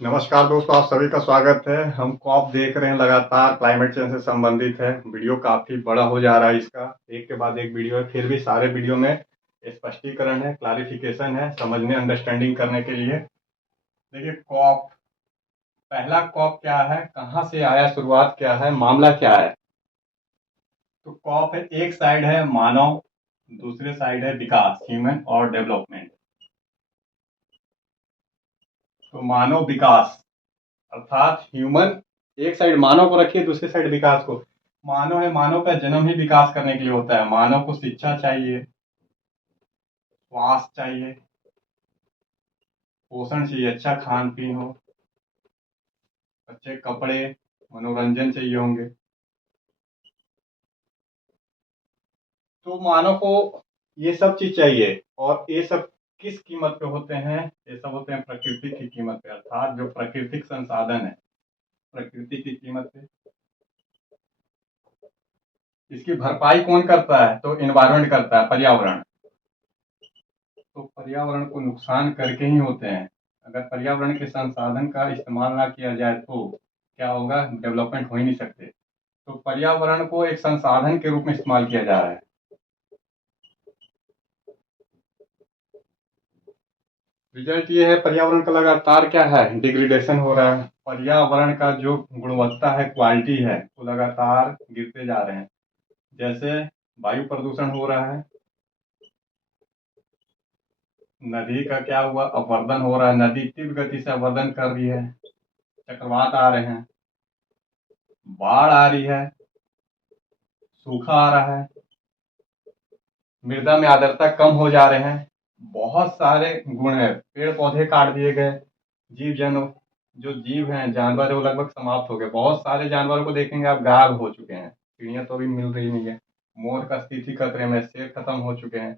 नमस्कार दोस्तों, आप सभी का स्वागत है। हम कॉप देख रहे हैं, लगातार क्लाइमेट चेंज से संबंधित है। वीडियो काफ़ी बड़ा हो जा रहा है इसका, एक के बाद एक वीडियो है। फिर भी सारे वीडियो में स्पष्टीकरण है, क्लारिफिकेशन है, समझने अंडरस्टैंडिंग करने के लिए। देखिए, कॉप, पहला कॉप क्या है, कहाँ से आया, शुरुआत क्या है, मामला क्या है। तो कॉप है, एक साइड है मानव, दूसरे साइड है विकास, ह्यूमन और डेवलपमेंट। तो मानव विकास अर्थात ह्यूमन, एक साइड मानव को रखिए, दूसरी साइड विकास को। मानव है, मानव का जन्म ही विकास करने के लिए होता है। मानव को शिक्षा चाहिए, स्वास्थ्य चाहिए, पोषण चाहिए, अच्छा खान पीन हो, अच्छे कपड़े, मनोरंजन चाहिए होंगे। तो मानव को ये सब चीज चाहिए, और ये सब किस कीमत पे होते हैं? ये सब होते हैं प्रकृति की कीमत पे, अर्थात जो प्राकृतिक संसाधन है, प्रकृति की कीमत पे। इसकी भरपाई कौन करता है? तो इन्वायरमेंट करता है, पर्यावरण। तो पर्यावरण को नुकसान करके ही होते हैं। अगर पर्यावरण के संसाधन का इस्तेमाल ना किया जाए तो क्या होगा? डेवलपमेंट हो ही नहीं सकते। तो पर्यावरण को एक संसाधन के रूप में इस्तेमाल किया जा रहा है। रिजल्ट ये है, पर्यावरण का लगातार क्या है, डिग्रेडेशन हो रहा है। पर्यावरण का जो गुणवत्ता है, क्वालिटी है, वो लगातार गिरते जा रहे हैं। जैसे वायु प्रदूषण हो रहा है, नदी का क्या हुआ, अववर्धन हो रहा है। नदी तीव्र गति से अववर्धन कर रही है, चक्रवात आ रहे हैं, बाढ़ आ रही है, सूखा आ रहा है, मृदा में आर्द्रता कम हो जा रहे हैं। बहुत सारे गुण है, पेड़ पौधे काट दिए गए, जीव जनु, जो जीव हैं, जानवर है, वो लगभग समाप्त हो गए। बहुत सारे जानवरों को देखेंगे आप, गायब हो चुके हैं। चिड़िया तो अभी मिल रही नहीं है, मोर का स्थिति खतरे में, शेर खत्म हो चुके हैं।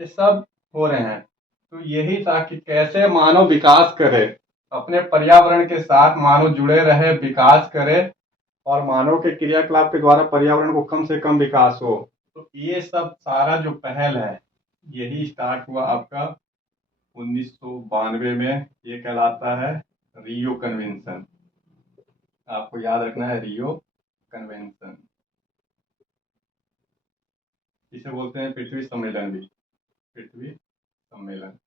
ये सब हो रहे हैं। तो यही था कि कैसे मानव विकास करे, अपने पर्यावरण के साथ मानव जुड़े रहे, विकास करे, और मानव के क्रियाकलाप के द्वारा पर्यावरण को कम से कम विकास हो। तो ये सब सारा जो पहल है, यही स्टार्ट हुआ आपका 1992 में। ये कहलाता है रियो कन्वेंशन। आपको याद रखना है, रियो कन्वेंशन। इसे बोलते हैं पृथ्वी सम्मेलन भी, पृथ्वी सम्मेलन।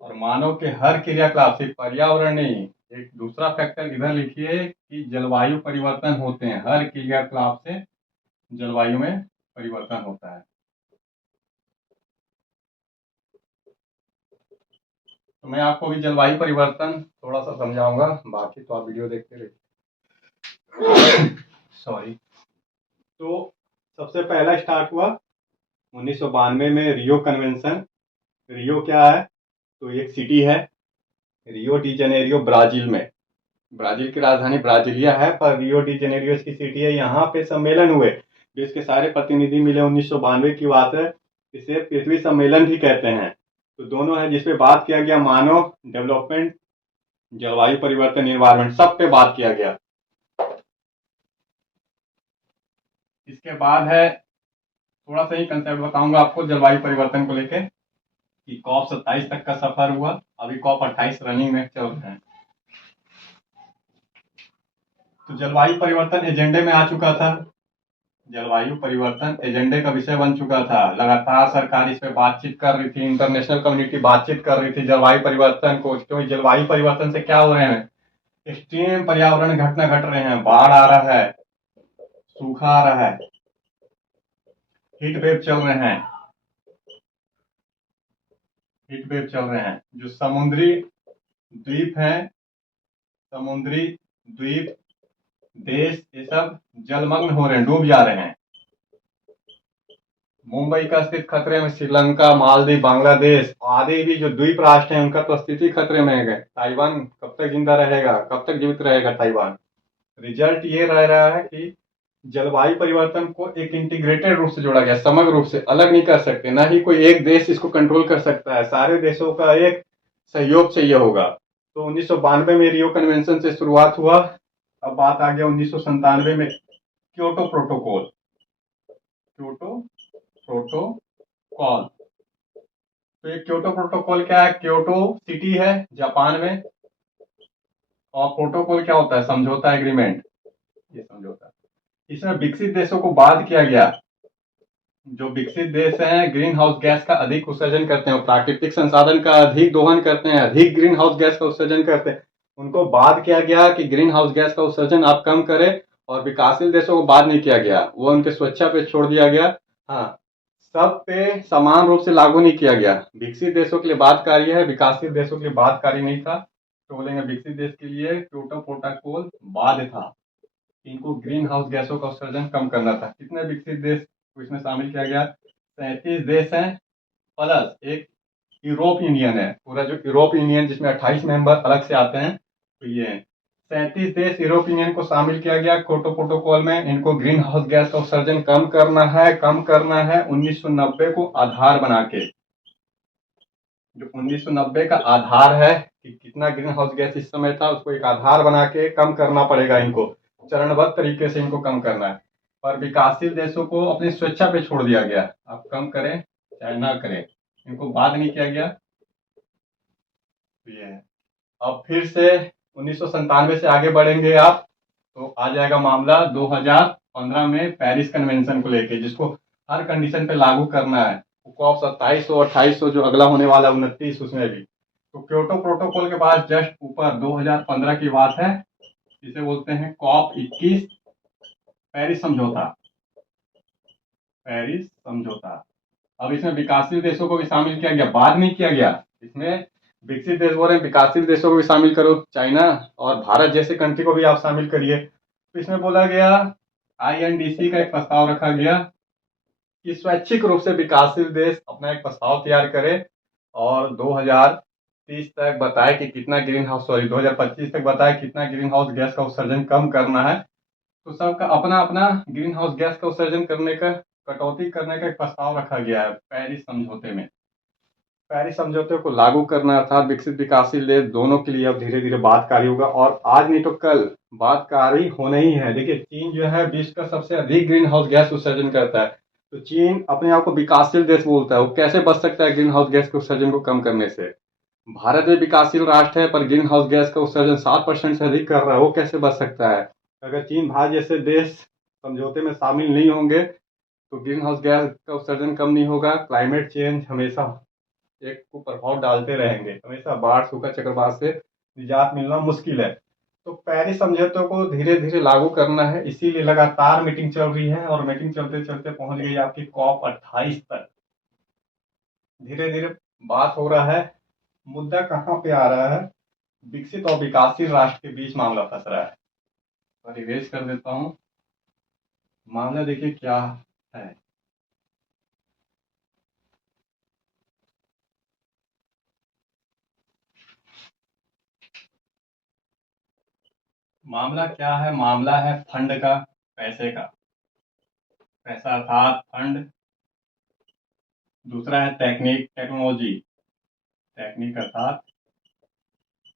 और मानव के हर क्रियाकलाप से, पर्यावरण नहीं, एक दूसरा फैक्टर इधर लिखिए कि जलवायु परिवर्तन होते हैं। हर क्रियाकलाप से जलवायु में परिवर्तन होता है। तो मैं आपको भी जलवायु परिवर्तन थोड़ा सा समझाऊंगा, बाकी तो आप वीडियो देखते रहिए। सॉरी। तो सबसे पहला स्टार्ट हुआ 1992 में, रियो कन्वेंशन। रियो क्या है? तो एक सिटी है, रियो डी जनेरियो, ब्राजील में। ब्राजील की राजधानी ब्राजीलिया है, पर रियो डी जनेरियो इसकी सिटी है। यहाँ पे सम्मेलन हुए, देश के सारे प्रतिनिधि मिले। 1992 की बात है। इसे पृथ्वी सम्मेलन भी कहते हैं। तो दोनों है जिसपे बात किया गया, मानव, डेवलपमेंट, जलवायु परिवर्तन, इन्वायरमेंट, सब पे बात किया गया। इसके बाद है, थोड़ा सा ही कंसेप्ट बताऊंगा आपको जलवायु परिवर्तन को लेके, कि कॉप 27 तक का सफर हुआ, अभी कॉप 28 रनिंग में चल रहे हैं। तो जलवायु परिवर्तन एजेंडे में आ चुका था, जलवायु परिवर्तन एजेंडे का विषय बन चुका था। लगातार सरकार इस पे बातचीत कर रही थी, इंटरनेशनल कम्युनिटी बातचीत कर रही थी जलवायु परिवर्तन को। क्योंकि जलवायु परिवर्तन से क्या हो रहे हैं, एक्सट्रीम पर्यावरण घटना घट रहे हैं। बाढ़ आ रहा है, सूखा आ रहा है, हीट वेव चल रहे हैं, हीट वेव चल रहे हैं। जो समुद्री द्वीप हैं, समुद्री द्वीप, देश, ये सब जलमग्न हो रहे हैं, डूब जा रहे हैं। मुंबई का स्थिति खतरे में, श्रीलंका, मालदीव, बांग्लादेश आदि भी जो द्वीप राष्ट्र हैं, उनका तो स्थिति खतरे में है। ताइवान कब तक जिंदा रहेगा, कब तक जीवित रहेगा ताइवान? रिजल्ट ये रह रहा है कि जलवायु परिवर्तन को एक इंटीग्रेटेड रूप से जोड़ा गया, समग्र रूप से, अलग नहीं कर सकते। ना ही कोई एक देश इसको कंट्रोल कर सकता है, सारे देशों का एक सहयोग चाहिए होगा। तो 1992 में रियो कन्वेंशन से शुरुआत हुआ। अब बात आ गया 1997 में, क्योटो प्रोटोकॉल। क्योटो प्रोटोकॉल तो ये क्योटो प्रोटोकॉल क्या है? क्योटो सिटी है जापान में, और प्रोटोकॉल क्या होता है? समझौता एग्रीमेंट, ये समझौता। इसमें विकसित देशों को बाध्य किया गया, जो विकसित देश हैं ग्रीन हाउस गैस का अधिक उत्सर्जन करते हैं, प्राकृतिक संसाधन का अधिक दोहन करते हैं, अधिक ग्रीन हाउस गैस का उत्सर्जन करते हैं, उनको बाध्य किया गया कि ग्रीन हाउस गैस का उत्सर्जन आप कम करें। और विकासशील देशों को बाध्य नहीं किया गया, वो उनके स्वेच्छा पे छोड़ दिया गया। हाँ, सब पे समान रूप से लागू नहीं किया गया। विकसित देशों के लिए बाध्यकारी है, विकासशील देशों के लिए बाध्यकारी नहीं था। तो बोलेंगे विकसित देश के लिए क्योटो प्रोटोकॉल बाध्य था, इनको ग्रीन हाउस गैसों का उत्सर्जन कम करना था। कितने विकसित देश को इसमें शामिल किया गया? 37 देश हैं, प्लस एक यूरोप यूनियन है। पूरा जो यूरोप यूनियन जिसमें 28 मेंबर अलग से आते हैं, तो ये 37 देश यूरोप यूनियन को शामिल किया गया क्योटो प्रोटोकॉल में। इनको ग्रीन हाउस गैस का उत्सर्जन कम करना है, कम करना है 1990 को आधार बना के। जो 1990 का आधार है कि कितना ग्रीन हाउस गैस इस समय था, उसको एक आधार बना के कम करना पड़ेगा। इनको चरणबद्ध तरीके से इनको कम करना है। और विकासशील देशों को अपनी स्वेच्छा पे छोड़ दिया गया, आप कम करें चाहे ना करें, इनको बात नहीं किया गया। तो ये है। अब फिर से 1997 से आगे बढ़ेंगे आप, तो आ जाएगा मामला 2015 में पेरिस कन्वेंशन को लेके, जिसको हर कंडीशन पे लागू करना है। कॉप 2700 2800 जो अगला होने वाला 29, उसमें भी। तो क्योटो प्रोटोकॉल के बाद जस्ट ऊपर 2015 की बात है, इसे बोलते हैं कॉप 21, पेरिस समझौता। पेरिस समझौता। अब इसमें विकासशील देशों को भी शामिल किया गया, बाद में किया गया। इसमें विकसित देश बोल रहे हैं विकासशील देशों को भी शामिल करो, चाइना और भारत जैसे कंट्री को भी आप शामिल करिए। तो इसमें बोला गया, INDC का एक प्रस्ताव रखा गया कि स्वैच्छिक रूप से विकासशील देश अपना एक प्रस्ताव तैयार करे और 2030 तक बताए कि कितना ग्रीन हाउस, सॉरी 2025 तक बताए कितना ग्रीन हाउस गैस का उत्सर्जन कम करना है। तो सबका अपना अपना ग्रीन हाउस गैस का उत्सर्जन करने का, कटौती करने का एक प्रस्ताव रखा गया है पेरिस समझौते में। पेरिस समझौते को लागू करना अर्थात विकसित विकासशील देश दोनों के लिए अब धीरे धीरे बाध्यकारी होगा, और आज नहीं तो कल बाध्यकारी होना ही है। देखिए चीन जो है विश्व का सबसे अधिक ग्रीन हाउस गैस उत्सर्जन करता है, तो चीन अपने आप को विकासशील देश बोलता है, वो कैसे बच सकता है ग्रीन हाउस गैस के उत्सर्जन को कम करने से? भारत भी विकासशील राष्ट्र है, पर ग्रीन हाउस गैस का उत्सर्जन 7% से अधिक कर रहा है, वो कैसे बच सकता है? अगर चीन भारत जैसे देश समझौते में शामिल नहीं होंगे तो ग्रीन हाउस गैस का उत्सर्जन कम नहीं होगा। क्लाइमेट चेंज हमेशा एक को प्रभाव डालते रहेंगे, हमेशा बाढ़ सूखा चक्रवात से निजात मिलना मुश्किल है। तो पेरिस समझौते को धीरे धीरे लागू करना है, इसीलिए लगातार मीटिंग चल रही है, और मीटिंग चलते चलते पहुंच गई आपकी COP 28 तक। धीरे धीरे बात हो रहा है। मुद्दा कहाँ पे आ रहा है? विकसित और विकासशील राष्ट्र के बीच मामला फंस रहा है। रिवेज कर देता हूँ, मामला देखिए क्या है। मामला क्या है? मामला है फंड का, पैसे का। पैसा अर्थात फंड। दूसरा है टेक्निक, टेक्नोलॉजी। टेक्निक अर्थात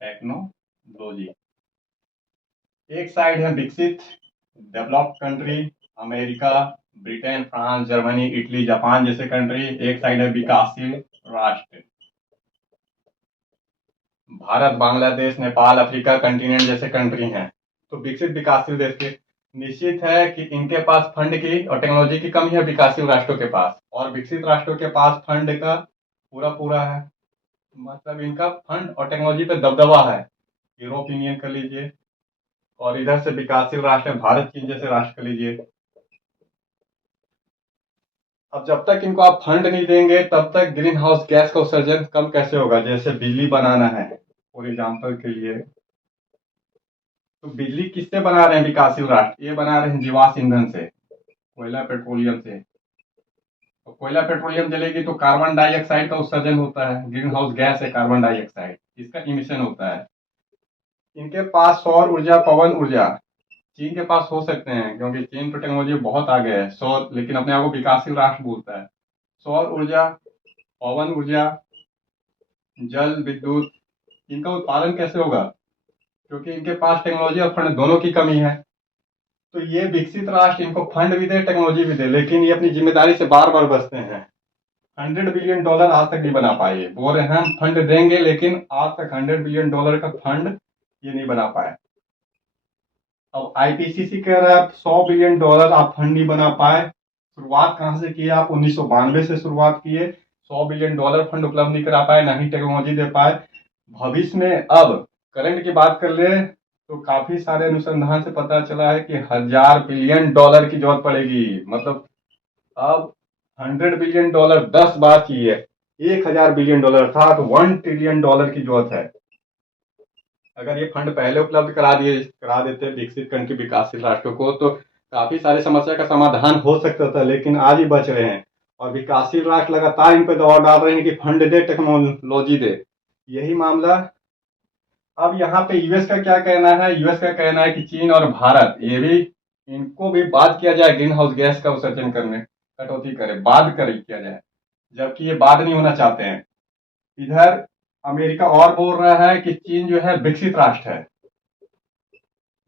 टेक्नोलॉजी। एक साइड है विकसित developed country, America, Britain, France, Germany, Italy, Japan जैसे कंट्री। एक साइड है विकासशील राष्ट्र, भारत, बांग्लादेश, नेपाल, अफ्रीका कंटिनेंट जैसे कंट्री हैं। तो विकसित विकासशील देश के निश्चित है कि इनके पास फंड की और टेक्नोलॉजी की कमी है विकासशील राष्ट्रों के पास, और विकसित राष्ट्रों के पास फंड का पूरा पूरा है। मतलब इनका फंड और टेक्नोलॉजी पे दबदबा है। यूरोप यूनियन कर लीजिए, और इधर से विकासशील राष्ट्र भारत, चीन जैसे राष्ट्र कर लीजिए। अब जब तक इनको आप फंड नहीं देंगे तब तक ग्रीन हाउस गैस का उत्सर्जन कम कैसे होगा? जैसे बिजली बनाना है, फॉर एग्जाम्पल के लिए, तो बिजली किससे बना रहे हैं विकासशील राष्ट्र? ये बना रहे हैं जीवाश्म ईंधन से, कोयला पेट्रोलियम से। तो कोयला पेट्रोलियम जलेगी तो कार्बन डाइऑक्साइड का उत्सर्जन होता है, ग्रीन हाउस गैस है कार्बन डाइऑक्साइड, इसका इमिशन होता है। इनके पास सौर ऊर्जा, पवन ऊर्जा, चीन के पास हो सकते हैं क्योंकि चीन तो टेक्नोलॉजी बहुत आगे है सौर, लेकिन अपने आप को विकासशील राष्ट्र बोलता है। सौर ऊर्जा, पवन ऊर्जा, जल विद्युत, इनका उत्पादन कैसे होगा? क्योंकि इनके पास टेक्नोलॉजी और फंड दोनों की कमी है। तो ये विकसित राष्ट्र इनको फंड भी दे, टेक्नोलॉजी भी दे, लेकिन ये अपनी जिम्मेदारी से बार बार बचते हैं। $100 बिलियन आज तक नहीं बना पाए। बोल रहे हैं हम फंड देंगे, लेकिन आज तक $100 बिलियन का फंड ये नहीं बना पाए। अब आईपीसीसी कह रहा है $100 बिलियन आप फंड नहीं बना पाए। शुरुआत कहां से किए आप? 1992 से शुरुआत किए। $100 बिलियन फंड उपलब्ध नहीं करा पाए, ना ही टेक्नोलॉजी दे पाए। भविष्य में अब करंट की बात कर ले तो काफी सारे अनुसंधान से पता चला है कि $1000 बिलियन की जरूरत पड़ेगी। मतलब अब $100 बिलियन 10 बार की है, $1000 बिलियन था तो $1 ट्रिलियन की जरूरत है। अगर ये फंड पहले उपलब्ध करा देते विकसित कंट्री विकासशील राष्ट्रों को, तो काफी सारी समस्या का समाधान हो सकता था, लेकिन आज ही बच रहे हैं। और विकासशील राष्ट्र लगातार इन पर दबाव डाल रहे हैं कि फंड दे, टेक्नोलॉजी दे। यही मामला। अब यहाँ पे यूएस का क्या कहना है? यूएस का कहना है कि चीन और भारत ये भी, इनको भी बाध्य किया जाए ग्रीन हाउस गैस का उत्सर्जन करने, कटौती करे, किया जाए, जबकि ये बाध्य नहीं होना चाहते हैं। इधर अमेरिका और बोल रहा है कि चीन जो है विकसित राष्ट्र है।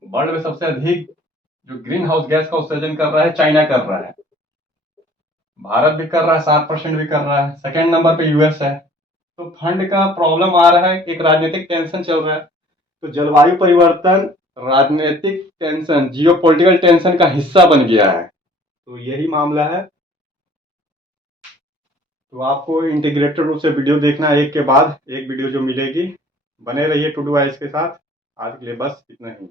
वर्ल्ड में सबसे अधिक जो ग्रीन हाउस गैस का उत्सर्जन कर रहा है चाइना कर रहा है, भारत भी कर रहा है, 7% भी कर रहा है, सेकेंड नंबर पे यूएस है। तो फंड का प्रॉब्लम आ रहा है, एक राजनीतिक टेंशन चल रहा है। तो जलवायु परिवर्तन राजनीतिक टेंशन, जियो पॉलिटिकल टेंशन का हिस्सा बन गया है। तो यही मामला है। तो आपको इंटीग्रेटेड रूप से वीडियो देखना है, एक के बाद एक वीडियो जो मिलेगी। बने रहिए टू डू आइस के साथ। आज के लिए बस इतना ही।